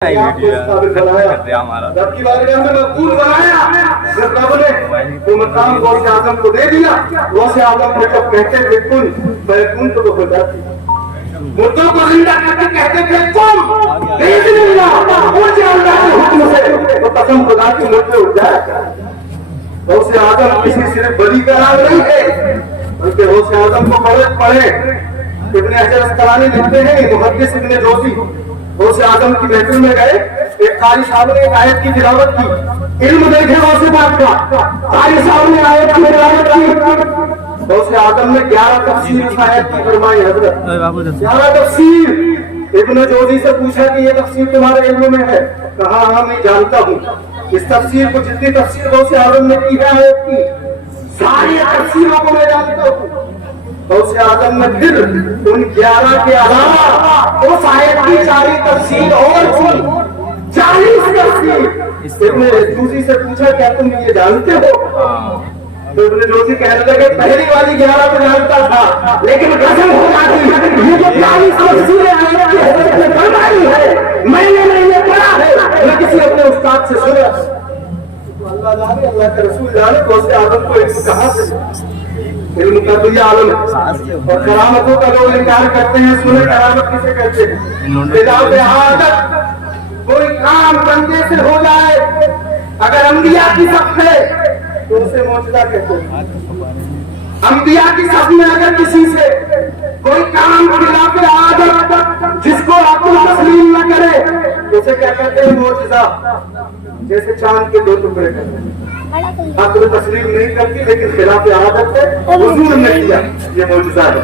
हमारा रब की बारगाह में मकबूल बनाया। जब रब ने वो मकाम गौस आजम को दे दिया, गौस आजम ने जब कहते थे कुन फयकुन तो वो हो जाती। मुर्दों को जिंदा करके कहते थे कुन बिइज़्निल्लाह, उठ जाओ अल्लाह के हुक्म से, तो कसम खुदा की मुझ पे उठ जाए। गौस आजम किसी सिर्फ बली का नाम नहीं है, बल्कि गौस आजम को पढ़े इब्न हजर अस्कलानी लिखते हैं, मुहद्दिस इब्न जोशी गौसे आजम की महफिल में गए, एक कारी साहब ने एक आयत की तिलावत की, इल्म देखे गौसे पाक का, कारी साहब ने आयत की तिलावत की, गौसे आजम ने 11 तफसीर इस आयत की फरमाई। हजरत 11 तफसीर। इब्न जोशी से पूछा कि ये तफसीर तुम्हारे इल्म में है? कहा हाँ मैं जानता हूँ। इस तफसीर को जितनी तफसीर गौसे आजम ने की है आयत की, सारी तफसीरों को मैं जानता हूँ। गौसे आजम ने फिर उन 11 के अलावा उस आयत की 40 तफसीर और थी, 40 तफसीर। इब्न जोशी से पूछा क्या तुम ये जानते हो? तो इब्न जोशी कहने लगे पहली वाली 11 तो जानता था, लेकिन कसम हो जाती ये जो 40 तफसीरें आयत की हजरत ने फरमाई है, मैंने नहीं पढ़ा है, मैं किसी अपने उस्ताद से सुना। अल्लाह जाने, अल्लाह के रसूल जाने गौसे आजम को इल्म कहाँ से? इल्म का तो ये आलम है। और करामतों का लोग इनकार करते हैं, सुने करामत किसे कहते हैं? खिलाफ आदत कोई काम बंदे से हो जाए, अगर अंबिया की सफ है तो उसे मौजूदा कहते हैं। अंबिया की सफ में अगर किसी से कोई काम खिलाफ आदत जिसको अकुल तस्लीम न करे तो उसे क्या कहते हैं? मौजूदा। जैसे चांद के 2 टुकड़े करते हैं, अकुल तस्लीम नहीं करती लेकिन खिलाफ आदत है, हुजूर ने किया, ये मौजूदा है।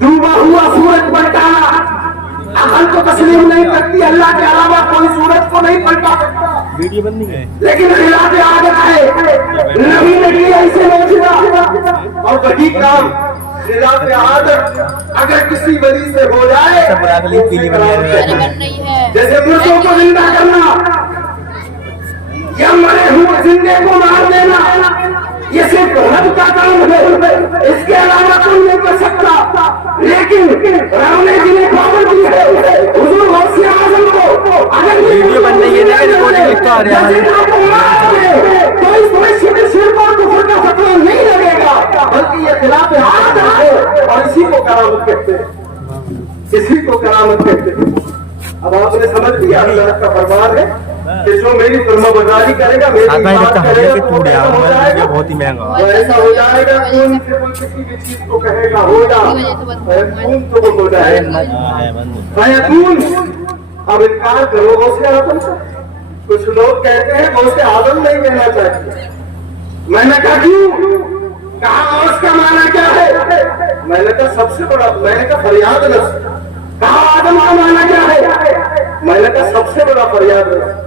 डूबा हुआ सूरज पलटाना अकल को तस्लीम नहीं करती, अल्लाह के अलावा कोई सूरज को नहीं पलटा सकता, लेकिन खिलाफ आदत है, नबी ने किया इसे मौजूदा। और वही काम खिलाफ आदत अगर किसी वली से हो जाए, जैसे मुर्दों को जिंदा करना या मरे हुए जिंदे को मार देना, ये सिर्फ रब का काम है, इसके अलावा कोई नहीं कर सकता। लेकिन रब ने जिन्हें खबर दी है हुजूर गौसे आजम को, अगर वीडियो बन रही है ना, रिकॉर्डिंग लिखा आ रहा है, तो इसमें शिर पर कुफर का फतवा नहीं लगेगा, बल्कि ये खिलाफ आदत है। और इसी को करामत कहते हैं, इसी को करामत कहते हैं। अब आपने समझ लिया अल्लाह का फरमान है कि जो मेरी फरमाबरदारी करेगा, मेरी बात करेगा, बहुत ही महंगा ऐसा हो जाएगा। कौन से कोई किसी भी चीज को कहेगा हो जा, तो वो हो जाएगा। अब इनकार करो गौसे आजम से। कुछ लोग कहते हैं गौसे आजम नहीं कहना चाहिए। मैंने कहा क्यों? कहा उसका माना क्या है? मैंने कहा सबसे बड़ा, मैंने कहा फरियाद नफ्स। कहा आदम का माना क्या है? मैंने कहा सबसे बड़ा फरियाद नफ्स।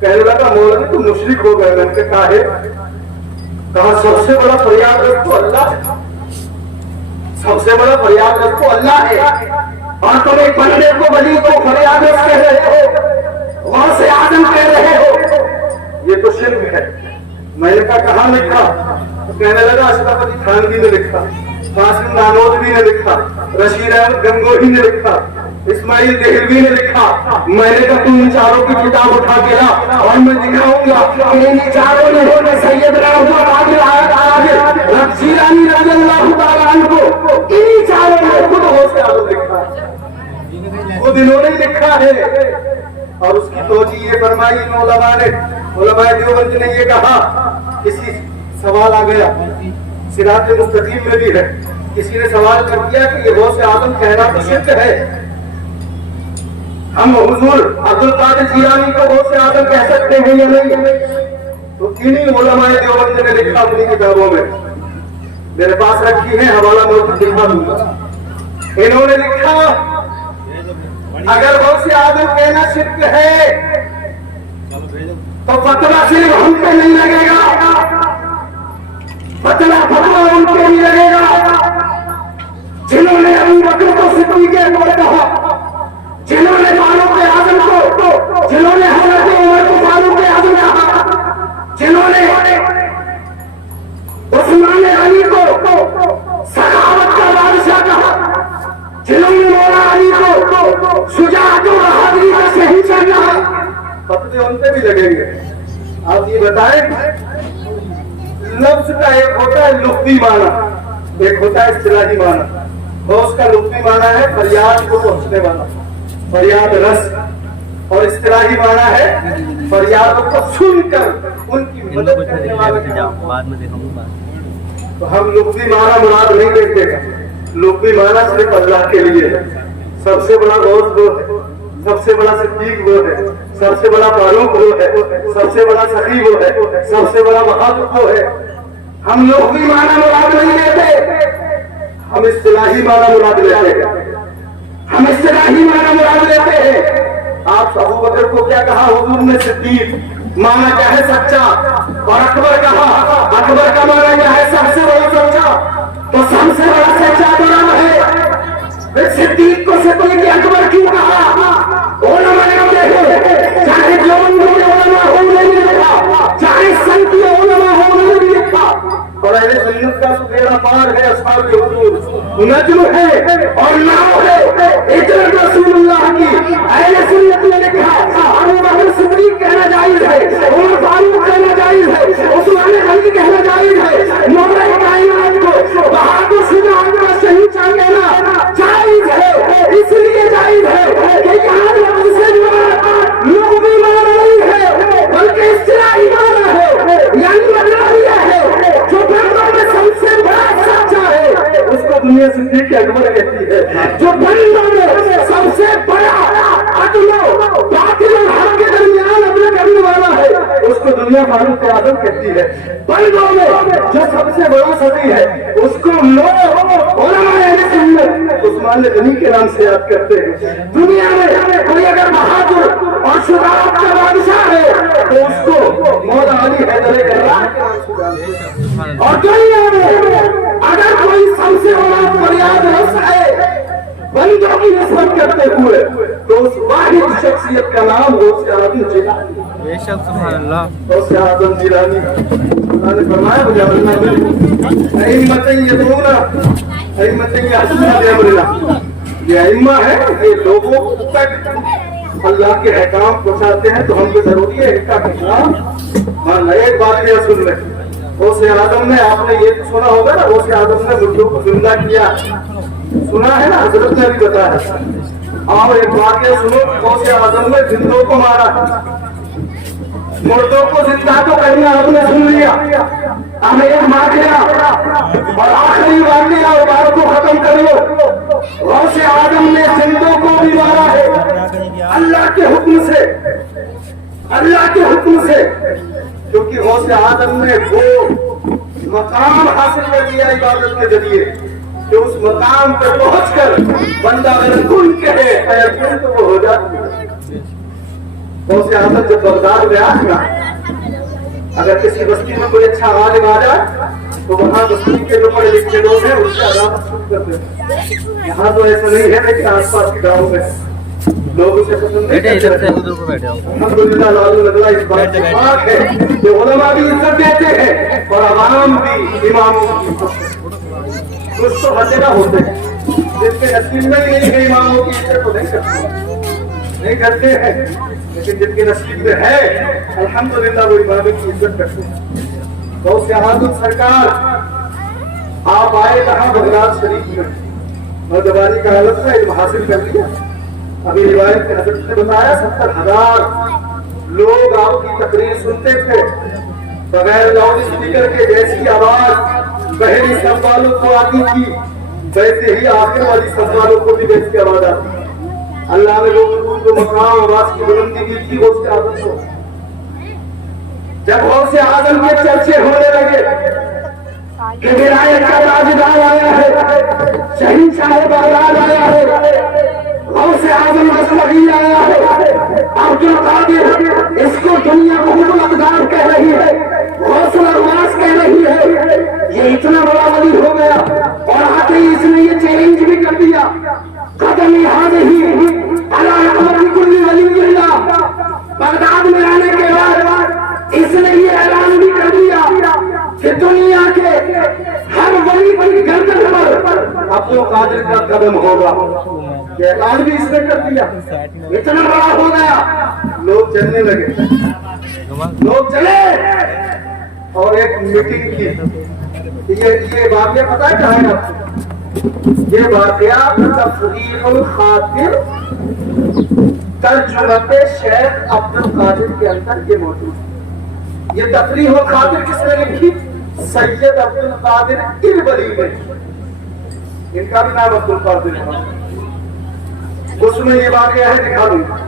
कहने लगा मौलवी तो मुशरिक हो गए। मैंने कहा है? कहा सबसे बड़ा फरियाद रस तो अल्लाह है, सबसे बड़ा फरियाद रस तो अल्लाह है, और तुम एक बंदे को वली को फरियाद रस कह रहे हो, गौसे आजम कह रहे हो, ये तो शिर्क है। मैंने कहा कहाँ लिखा? तो कहने लगा अशरफ अली थानवी ने लिखा, कासिम नानोदवी ने लिखा, रशीद अहमद गंगोही ने लिखा, इस्माइल देहलवी ने लिखा। मैंने कहा तुम इन चारों की किताब उठा के ला और मैं दिखाऊंगा कि इन चारों ने सैयदना जीलानी रज़ियल्लाहु ताला अन्हु इन चारों ने खुद गौसे आजम लिखा, खुद इन्होंने लिखा है। और उसकी तौजीह ये फरमाई उलमा ने, उलमाए देवबंद ने ये कहा, किसी सवाल आ गया सिरात मुस्तकीम में भी है, किसी ने सवाल कर दिया कि ये गौसे आजम कहना तो शिर्क है, हम हुजूर अब्दुल कादिर जीलानी को गौसे आजम कह सकते हैं या नहीं? तो इन्हीं उलमाए देवबंद ने लिखा अपनी किताबों में, मेरे पास रखी है, हवाला मौजूद दिखा दूंगा। इन्होंने लिखा अगर गौसे आजम कहना शिर्क है तो फतवा सिर्फ हम पे नहीं लगेगा, फतवा उन पे नहीं लगेगा जिन्होंने अबू बकर को सिद्दीक़ अकबर कहा, जिन्होंने फारूक आजम को, जिन्होंने हज़रत उमर को फारूक आजम कहा, जिन्होंने उस्मान अली को सखावत का बादशाह कहा, जिन्होंने मौला अली को शुजाअत और बहादुरी का शहीद فتوے ان پہ بھی لگیں گے. آپ یہ بتائیں لفظ کا ایک ہوتا ہے لغوی معنی, ایک ہوتا ہے اصطلاحی معنی. اور اس کا لغوی معنی ہے فریاد کو پہنچنے والا, فریاد رس, اور اصطلاحی معنی ہے فریادوں کو سن کر ان کی مدد کرنے والے. تو ہم لغوی معنی مراد نہیں دیکھتے ہیں, لغوی معنی صرف اللہ کے لیے ہے. سب سے بڑا دوست وہ ہے, سب سے بڑا صدیق وہ ہے, سب سے بڑا فاروق وہ ہے, سب سے بڑا سخی وہ ہے, سب سے بڑا بہادر وہ ہے. ہم لغوی معنی مراد نہیں لیتے, ہم اصطلاحی معنی مراد لیتے ہیں, ہم اصطلاحی معنی مراد لیتے ہیں. آپ ابو بکر کو کیا کہا حضور نے صدیق, معنی کیا ہے سچا, اور اکبر کہا, اکبر کا معنی کیا ہے سب سے بڑا سچا. تو سب سے بڑا سچا تو نام ہے, صدیق کو صدیق اکبر کیوں کہا؟ علماء نے دیکھو, چاہے جو علماء ہو نہیں لکھا, چاہے سنتی علماء ہو نہیں لکھا, اور اہل سنت کا بیڑا پار ہے, اصحاب حضور نجم ہے اور ناؤ ہے, اجرت رسول اللہ کی. اہل سنت نے لکھا ابو بکر صدیق کہنا جائز ہے, عمر فاروق کہنا جائز ہے, عثمان غنی کہنا جائز ہے, مولا کائنات کو بہادر شجاع کا شہید چاہ کہنا جائز ہے. اس لیے جائز ہے کہ یہاں لفظ سے لغوی معنی نہیں ہے بلکہ اصطلاحی معنی ہے, یعنی مطلب یہ ہے جو بندوں میں سب سے بڑا سچا ہے اس کو دنیا صدیق اکبر کہتی ہے. جو بندوں میں سب سے بڑا عدل و باطل و حق کے درمیان عدل کرنے والا ہے اس کو دنیا فاروق اعظم کہتی ہے. بندوں میں جو سب سے بڑا صدی ہے اس کو لوگ علماء اہل سنت عثمان غنی کے نام سے یاد کرتے ہیں. دنیا میں کوئی اگر بہادر اور شجاعت کا بادشاہ ہے تو اس کو مولا علی حیدر کرار کے نام سے جانتے ہیں. اور دنیا میں اگر کوئی سب سے بڑا فریاد رس ہے بندوں کی نسبت کرتے ہوئے تو اس واحد شخصیت کا نام غوث اعظم جیلانی. بے شک سبحان اللہ. غوث اعظم جیلانی اللہ نے فرمایا ائمۃ یدعون ائمۃ یهدون بامر اللہ, یہ ائمہ ہے یہ لوگوں تک اللہ کے احکام پہنچاتے ہیں. تو ہم کو ضروری ہے ان کا احکام ماننا. ایک بات یہ سن لیں, غوث اعظم نے, آپ نے یہ سنا ہوگا نا, غوث اعظم نے مردوں کو زندہ کیا, سنا ہے نا, حضرت نے بھی بتایا. اور ایک واقعہ سنو, غوث اعظم نے زندوں کو مارا, مردوں کو زندہ تو کہنا آپ نے سن لیا. ہم ایک واقعہ اور آخری واقعہ اور بات کو ختم کر لو. غوث اعظم نے زندوں کو بھی مارا ہے اللہ کے حکم سے, اللہ کے حکم سے, کیونکہ غوث اعظم نے وہ مقام حاصل کر لیا عبادت کے ذریعے کہ اس مقام پر پہنچ کر بندہ اگر کن کہے تو وہ ہو جاتی ہے. غوث اعظم جب بغداد میں آیا, اگر کسی بستی میں کوئی اچھا عالم آ جائے تو وہاں بستی کے جو پڑھے لکھے لوگ ہیں اس سے علامت شروع کرتے ہیں. یہاں تو ایسا نہیں ہے لیکن آس پاس کے گاؤں میں لوگ اسے پسند نہیں کرتے. الحمدللہ للہ اس بات سے پاک ہے کہ علماء بھی عزت دیتے ہیں اور عوام بھی اماموں کی. کچھ تو بچے ہوتے ہیں جس کے نصیب میں ہی نہیں ہے اماموں کی عزت کو نہیں کرتے ہیں, لیکن جن کے نصیب میں ہے الحمدللہ وہ اماموں کی عزت کرتے ہیں. غوث اعظم سرکار آپ آئے کہاں بغداد شریف میں, نوجوانی کا حالت میں علم حاصل کر لیا. ابھی روایت کے حضرت نے بتایا 70,000 لوگ آپ کی تقریر سنتے تھے بغیر لاؤڈ اسپیکر کے. جیسی آواز پہلی سب والوں کو آتی تھی ویسے ہی آخر والی سب والوں کو بھی ویسی آواز آتی. اللہ نے لوگوں کو مقام آواز کی بلندی دی تھی غوث اعظم کو. جب غوث اعظم کے چرچے ہونے لگے کہ ولایت کا تاجدار آیا ہے, شہنشاہ بغداد آیا ہے, غوث اعظم اصغری آیا ہے, عبد القادر اس کو دنیا قطب الاقدار کہہ رہی ہے, غوث الارواس کہہ رہی ہے. یہ اتنا بڑا ولی ہو گیا اور آتے ہی اس نے یہ چیلنج بھی کر دیا قدم ہی بغداد میں آنے کے بعد اس نے یہ اعلان بھی کر دیا کہ دنیا کے ہر ولی کی گردن پر عبد القادر کا قدم ہوگا. یہ اعلان بھی اس نے کر دیا. اتنا بڑا ہو گیا لوگ चलने लगे, लोग चले और एक मीटिंग की। ये वाक़या पता है क्या है आपको? ये वाक़या तफरीहुल खातिर तर्जुमते शेख अब्दुल कादिर के अंदर ये मौजूद है। ये तफरीहुल खातिर किसने लिखी? सैयद अब्दुल कादिर इरबली ने। इनका भी नाम अब्दुल कादिर है। उसमें ये वाक़या है, दिखा दूंगा।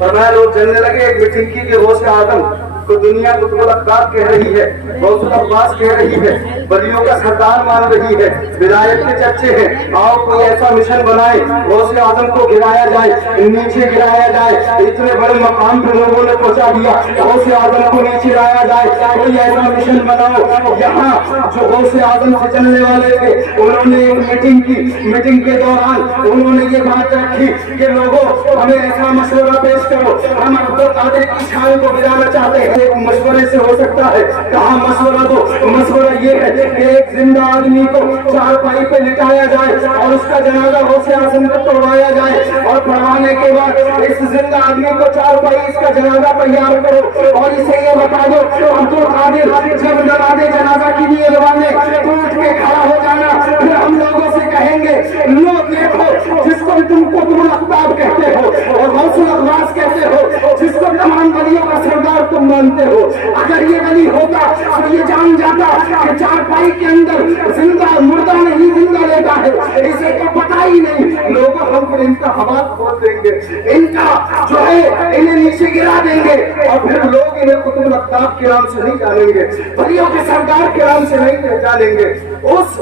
फरमाया लोग चलने लगे, एक मीटिंग की कि गौसे आदम को दुनिया को अख्तार कह रही है, गौसुल अब्बास कह रही है, वलियों का सरदार मान रही है, विलायत के चर्चे हैं। आओ कोई ऐसा मिशन बनाए, गौसे आदम को गिराया जाए, नीचे गिराया जाए। इतने बड़े मकाम पे लोगों ने पहुंचा दिया, गौसे आदम को नीचे लाया जाए। कोई ऐसा मिशन बनाओ। यहाँ जो गौसे आदम से चलने वाले थे, उन्होंने एक मीटिंग की। मीटिंग के दौरान उन्होंने ये बात रखी कि लोगों, हमें ऐसा मशवरा पेश करो, हम अब्दुल कादिर की शान को गिराना चाहते हैं। एक मशवरे से हो सकता है, कहा मशवरा दो। मशवरा ये है कि एक जिंदा आदमी को चारपाई पे लिटाया जाए और उसका जनाजा गौसे आज़म को तोड़वाया जाए, और पढ़वाने के बाद इस जिंदा आदमी को चारपाई, इसका जनाजा तैयार करो और इसे ये बता दो अब्दुल कादिर जब नमाज़े जनाजा के लिए लगवाने तो उठ के खड़ा हो जाना। फिर हम लोगों से कहेंगे, लोग देखो जिसको तुम कुतुबुल अख्ताब कहते हो और गौसुल अब्बास कहते हो, जिसको तमाम वलियों का सरदार तुम मानते हो, अगर ये वली होता तो ये जान जाता कि चारपाई के अंदर जिंदा मुर्दा नहीं जिंदा लेता है, इसे तो पता ही नहीं। लोगों हम फिर इनका हवाल खोल देंगे, इनका जो है इन्हें नीचे गिरा देंगे और फिर लोग इन्हें कुतुबुल अख्ताब के नाम से नहीं जानेंगे, वलियों के सरदार के नाम से नहीं जानेंगे। उस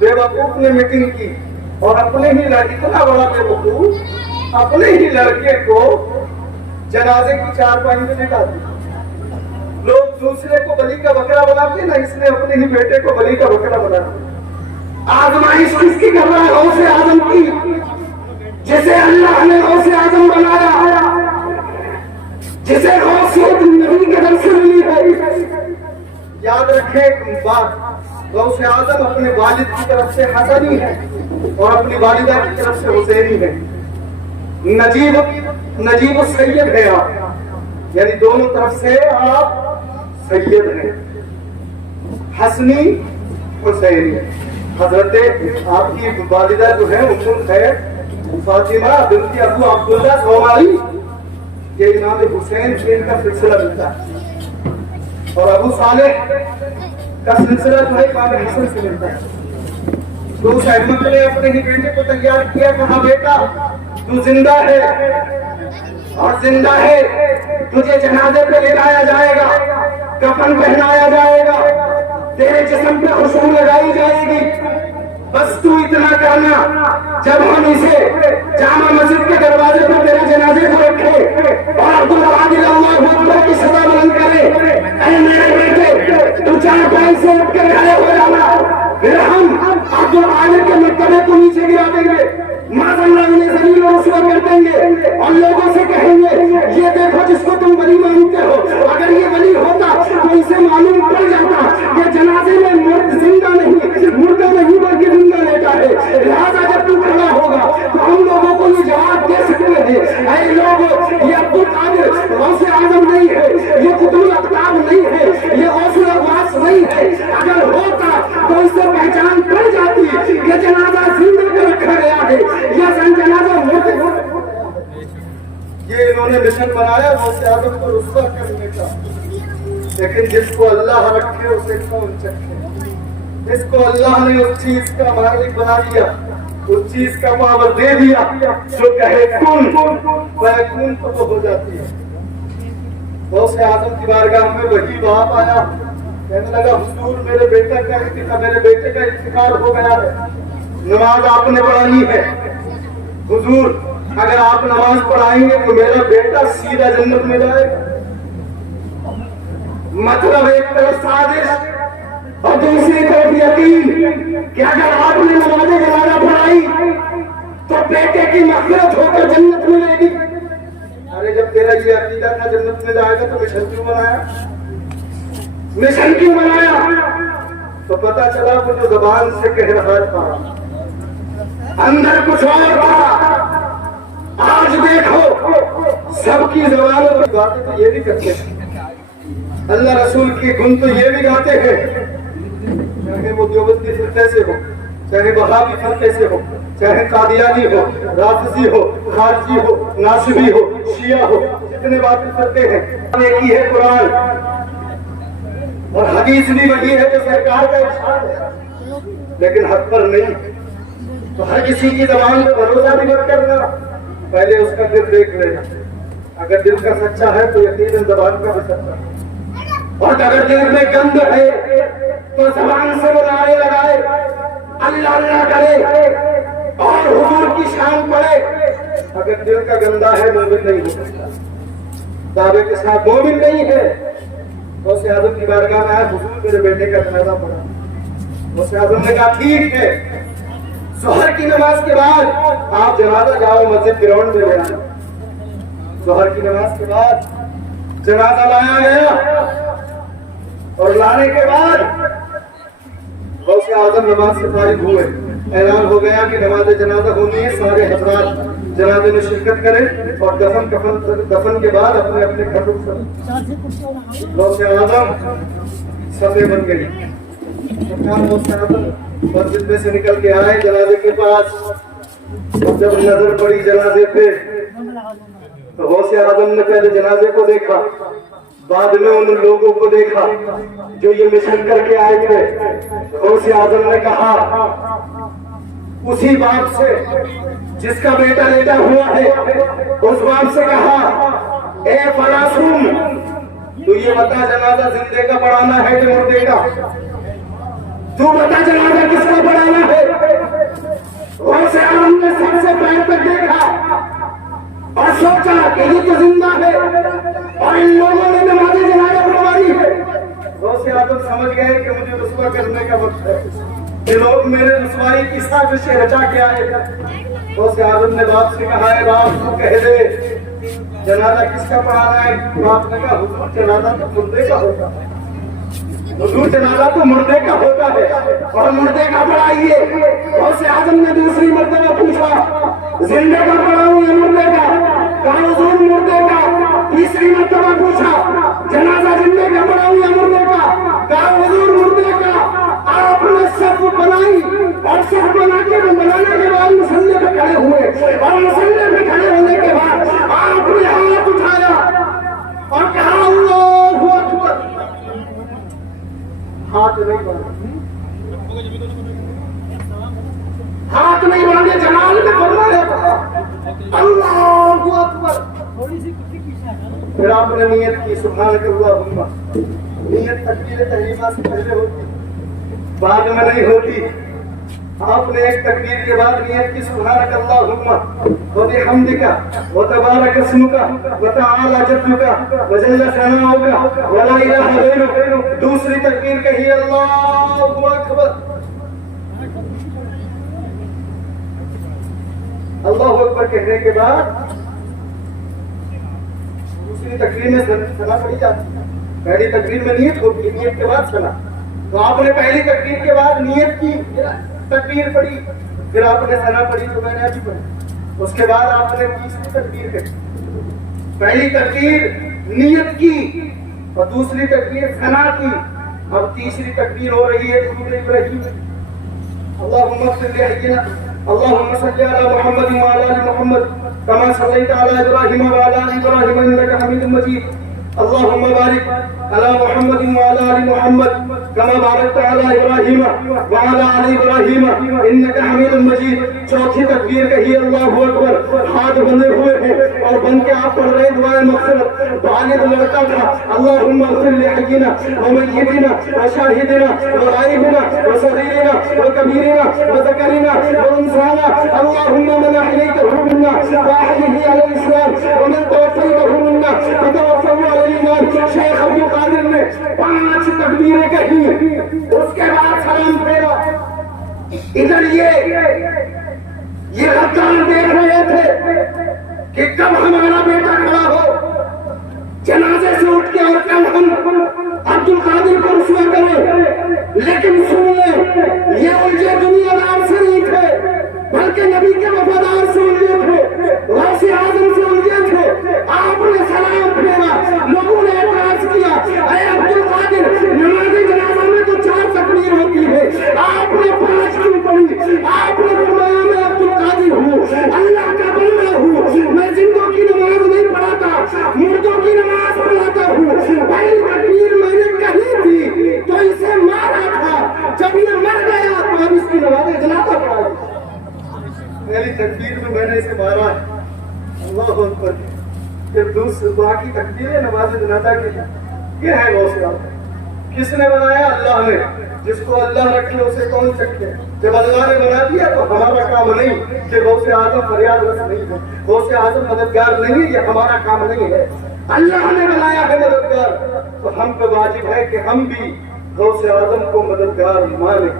बेवकूफ ने मीटिंग की और अपने ही इतना बड़ा बेवकूफ अपने ही लड़के को जनाजे की चारपाई में लिटा दिया। लोग दूसरे को बलि का बकरा बनाते ना, इसने अपने ही बेटे को बलि का बकरा बना दिया। आजमाइश किसकी कर रहा है? गौसे आजम की, जिसे अल्लाह ने गौसे आजम बनाया, जिसे गौसियत नबी के दर से मिली है। याद रखें एक बात, गौसे आजम अपने वालिद की तरफ से हसनी है और अपनी वालिदा की तरफ से हुसैनी है। नजीब सैयद है आप, यानी दोनों तरफ से आप सैयद हैं। हसनी हुसैनी। हजरत आपकी वालिदा जो है उम्मुल खैर फातिमा बिन्ती अबू अब्दुल्ला सोमाली, ये इमाम हुसैन से इनका सिलसिला मिलता है, और अबू सालेह का सिलसिला जो है इमाम हसन से मिलता है। तो उस अहमद ने अपने ही बेटे को तैयार किया, कहा बेटा तू जिंदा है और जिंदा है, तुझे जनाजे पे ले जाया जाएगा, कफन पहनाया जाएगा, तेरे जिस्म पे खुशबू लगाई जाएगी। बस तू इतना करना, जब हम इसे जामा मस्जिद के दरवाजे पर तेरे जनाजे को रखे और अब्दुल कादिर अल्लाह अकबर की सदा बुलंद करे, ऐ मेरे बेटे तू चारपाई से उठ कर खड़े हो जाना, फिर हम अब्दुल कादिर के मर्तबे को नीचे गिरा देंगे, माज़अल्लाह उन्हें ज़मीन और रुसवा कर देंगे और लोगों से कहेंगे ये देखो जिसको तुम वली मानते हो। अगर ये वली होता तो इसे मालूम पड़ जाता कि जनाजे में जिंदा नहीं मुर्दा नहीं बल्कि जिंदा लेटा है। लिहाजा जब तू खड़ा होगा तो हम लोगों को ये जवाब दे सकते हैं, ऐ लोगों ये अब्दुल कादिर गौसे आजम नहीं है, ये कुतुबुल अख्ताब नहीं है, ये गौसुल अब्बास नहीं है। अगर होता तो इससे पहचान पड़ जाती कि जनाजा जिंदा को रखा गया है या जनाजा मोटे। ये इन्होंने मिशन बनाया गौसे आजम को रुस्वा करने का, लेकिन जिसको अल्लाह रखे उसे कौन चखे। जिसको अल्लाह ने उस चीज का मालिक बना दिया, उस चीज का पावर दे दिया, जो कहे कुन वह कुन तो वो हो जाती है। गौसे आजम की बारगाह में वही बाप आया, कहने लगा हुजूर मेरे बेटे का इंतकाल हो गया है, नमाज आपने पढ़ानी है। हुजूर अगर आप नमाज पढ़ाएंगे तो मेरा बेटा सीधा जन्नत में जाएगा। मतलब एक तरफ साजिश और दूसरी तरफ यकीन कि अगर आपने नमाज जनाजा पढ़ाई तो बेटे की मग़फ़िरत होकर जन्नत मिलेगी। अरे जब तेरा ये अकीदा था जन्नत में जाएगा तो मिशन क्यों बनाया? तो पता चला वो जो ज़बान से कह रहा था अंदर कुछ और था। आज देखो سب کی زبانوں پر باتیں تو یہ بھی کرتے ہیں، اللہ رسول کی گن تو یہ بھی گاتے ہیں، چاہے وہ دیوبندی فرقے سے ہو، چاہے وہابی فرقے سے ہو، چاہے قادیانی ہو، رافضی ہو، خارجی ہو، ناصبی ہو، شیعہ ہو، جتنے باطل فرقے ہیں، ایک ہی ہے قرآن اور حدیث بھی وہی ہے جو سرکار کا ارشاد ہے، لیکن حق پر نہیں۔ تو ہر کسی کی زبان پہ بھروسہ بھی مت کرنا، پہلے اس کا دل دیکھ لینا، اگر دل کا سچا ہے تو یقیناً زبان کا بھی سچا ہے، اور اگر دل میں گند ہے تو زبان سے وہ نعرے لگائے، اللہ اللہ کرے اور حضور کی شان پڑھے، اگر دل کا گندا ہے مومن نہیں ہو سکتا، دعوے کے ساتھ مومن نہیں ہے۔ غوث اعظم کی بارگاہ میں آئے، حضور میرے بیٹے کا جنازہ پڑھا، غوث اعظم نے کہا ٹھیک ہے، ظہر کی نماز کے بعد آپ جنازہ جاؤ مسجد گراؤنڈ میں لے آنا۔ ظہر کی نماز کے بعد جنازہ لایا گیا اور لانے کے بعد غوث اعظم نماز سے فارغ ہوئے، اعلان ہو گیا کہ نماز جنازہ ہونی ہے، سارے حضرات جنازے میں شرکت کریں اور دفن کے بعد اپنے اپنے گھر رخ کریں۔ غوث اعظم صفے بن گئی، غوث اعظم مسجد میں سے نکل کے آئے جنازے کے پاس، جب نظر پڑی جنازے پہ تو غوث اعظم نے پہلے جنازے کو دیکھا، بعد میں ان لوگوں کو دیکھا جو یہ مشن کر کے آئے تھے۔ غوث اعظم نے کہا اسی باپ سے جس کا بیٹا لیٹا ہوا ہے، اس باپ سے کہا اے فلاسوم تو یہ بتا جنازہ زندے کا پڑھانا ہے کہ مردے کا؟ تو بتا جنازہ کس کا پڑھانا ہے؟ غوث اعظم نے سب سے پیر تک دیکھا اور سوچا کہ یہ تو زندہ ہے اور ان لوگوں نے نماز جنازہ پڑھوائی ہے۔ غوث اعظم سمجھ گئے کہ مجھے رسوا کرنے کا وقت ہے، یہ لوگ میرے رسوائی کی سازشیں رچا کے آئے تھے۔ غوث اعظم نے باپ سے کہا ہے باپ تو کہہ دے جنازہ کس کا پڑھانا ہے؟ باپ نے کہا حضور جنازہ تو مردے کا ہوتا ہے، حضور جنازہ تو مردے کا ہوتا ہے اور مردے کا پڑھائیے۔ غوث اعظم نے دوسری مرتبہ پوچھا زندے کا پڑھاؤں یا مردے کا؟ کہا حضور مردے کا۔ تیسری مرتبہ پوچھا جنازہ زندے کا پڑھاؤں یا مردے کا؟ کہا حضور مردے کا۔ آپ نے صف بنائی اور صف بنانے کے بعد مسلے پہ کھڑے ہوئے اور مسلے پہ کھڑے ہونے کے بعد آپ نے ہاتھ اٹھایا اور کہا اللہ اکبر۔ ہاتھ نہیں بڑھا، ہاتھ نہیں بڑھانے جلال میں فرمایا تھا اللہ اکبر۔ پھر آپ نے نیت کی سبحانک اللہم، نیت تکبیر تحریمہ سے پہلے ہوتی بعد میں نہیں ہوتی۔ آپ نے ایک تکبیر کے بعد نیت کی سبحانک اللہم وبحمدک وتبارک اسمک وتعالی جدک وجل ثناؤک ولا الہ غیرک۔ دوسری تکبیر کہی اللہ اکبر۔ اللہ اکبر کہنے کے بعد دوسری تکبیر میں ثنا پڑھی جاتی ہے، پہلی تکبیر میں نیت ہوتی ہے، نیت کے بعد ثنا۔ تو آپ نے پہلی تکبیر کے بعد نیت کی، تکبیر پڑھی، پھر آپ نے ثنا پڑھی تو میں نے ابھی پڑھی، اس کے بعد آپ نے تیسری تکبیر کہی۔ پہلی تکبیر نیت کی اور دوسری تکبیر ثنا کی، اب تیسری تکبیر ہو رہی ہے درود ابراہیم۔ اللہم صل علیہ اللہم صل علی محمد وعلی آل محمد کما صلیت علی ابراہیم وعلی آل ابراہیم انک حمید مجید۔ اللہم بارک علی محمد وعلی آل محمد کما بارکت علی ابراہیم وعلی آل ابراہیم انک حمید مجید۔ چوتھی تکبیر کہی اللہ اکبر، ہاتھ بندے ہوئے ہیں اور بن کے آپ پڑھ رہے دعائے مغفرت۔ بالغ لڑکا تھا اللہم اغفر لحینا ومیتنا وشاہدنا وغائبنا وصغیرنا وکبیرنا وذکرنا وانثانا اللہم من احییته منا فاحیه علی الاسلام ومن توفیته منا فتوفه علی الایمان۔ شیخ عبد القادر نے 5 تکبیریں کہی، اس کے بعد سلام پھیرا۔ ادھر یہ غدار دیکھ رہے تھے کہ کب ہمارا بیٹا کھڑا ہو جنازے سے اٹھ کے اور کب ہم عبد القادر کو رسوا کریں، لیکن سن لیں یہ الجھے دنیا دار سے نہیں تھے بلکہ نبی کے وفادار سے الجھے تھے، غوث اعظم سے الجھے تھے۔ बाकी तकदीरें नवाज़ जनता के लिए, ये है गौसे आज़म। किसने बनाया? अल्लाह ने। जिसको अल्लाह रखे उसे कौन चखे? जब अल्लाह ने बना दिया तो हमारा काम नहीं कि गौसे आज़म फरियाद रस नहीं है, गौसे आज़म मददगार नहीं, ये हमारा काम नहीं है। अल्लाह ने बनाया है मददगार, तो हम पे वाजिब है कि हम भी गौसे आज़म को मददगार माने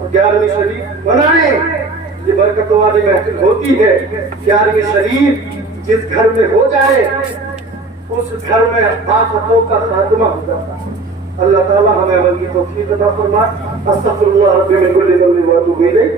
और 11वीं शरीफ बनाए। ये बरकतों वाली महफिल होती है। 11वीं शरीफ जिस घर में हो जाए उस घर में आफतों का खात्मा हो जाता है। अल्लाह ताला हमें अमल की तौफीक अता फरमाए। अस्तगफिरुल्लाह रब्बी मिन कुल्ली ज़ंबिन व अतूबु इलैह।